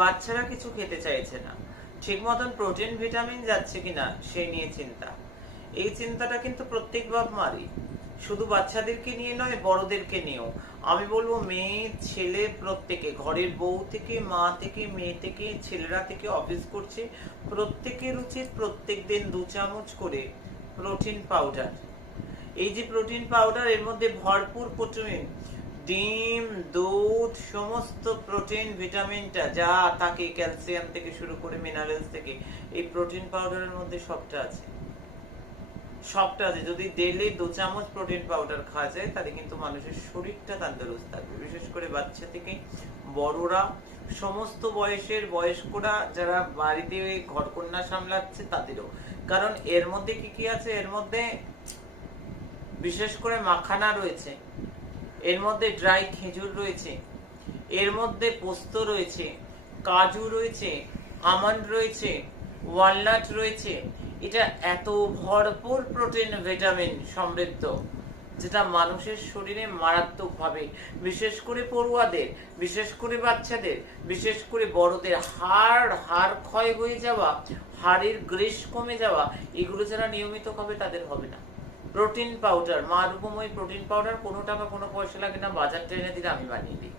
বাচ্চারা কিছু খেতে চাইছে না, ঠিক মতন প্রোটিন ভিটামিন যাচ্ছে কিনা সেই নিয়ে চিন্তা। এই চিন্তাটা কিন্তু প্রত্যেক বাপ মারই, শুধু বাচ্চাদেরকে নিয়ে নয়, বড়দেরকে নিয়েও। আমি বলবো মেয়ে ছেলে প্রত্যেকে, ঘরের বউ থেকে, মা থেকে, মেয়ে থেকে, ছেলেরা থেকে, অফিস করছে, প্রত্যেকের উচিত প্রত্যেক দিন 2 চামচ করে প্রোটিন পাউডার। এই যে প্রোটিন পাউডার, এর মধ্যে ভরপুর প্রোটিন, ডিম, দুধ, সমস্ত প্রোটিন ভিটামিনটা যা থাকে, ক্যালসিয়াম থেকে শুরু করে মিনারেলস থেকে, এই প্রোটিন পাউডারের মধ্যে সবটা আছে। সবটা আছে। যদি ডেইলি 2 চামচ প্রোটিন পাউডার খাওয়া যায়, তাহলে কিন্তু মানুষের শরীরটা তন্দুরস্ত থাকবে। বিশেষ করে বাচ্চা থেকে বড়রা, সমস্ত বয়সের বয়স্করা, যারা বাড়িতে ঘরকন্যা সামলাচ্ছে তাদেরও। কারণ এর মধ্যে কি কি আছে? এর মধ্যে বিশেষ করে মাখানা রয়েছে, এর মধ্যে ড্রাই খেজুর রয়েছে, এর মধ্যে পোস্ত রয়েছে, কাজু রয়েছে, আমন্ড রয়েছে, ওয়ালনাট রয়েছে। এটা এত ভরপুর প্রোটিন ভিটামিন সমৃদ্ধ, যেটা মানুষের শরীরে মারাত্মকভাবে, বিশেষ করে পড়ুয়াদের, বিশেষ করে বাচ্চাদের, বিশেষ করে বড়দের হাড় ক্ষয় হয়ে যাওয়া, হাড়ের গ্রেস কমে যাওয়া, এগুলো যারা নিয়মিত খাবে তাদের হবে না। প্রোটিন পাউডার, মা রূপময় প্রোটিন পাউডার, কোনো টাকা কোনো পয়সা লাগে না, বাজার ট্রেনে দিলে আমি বানিয়ে দিই।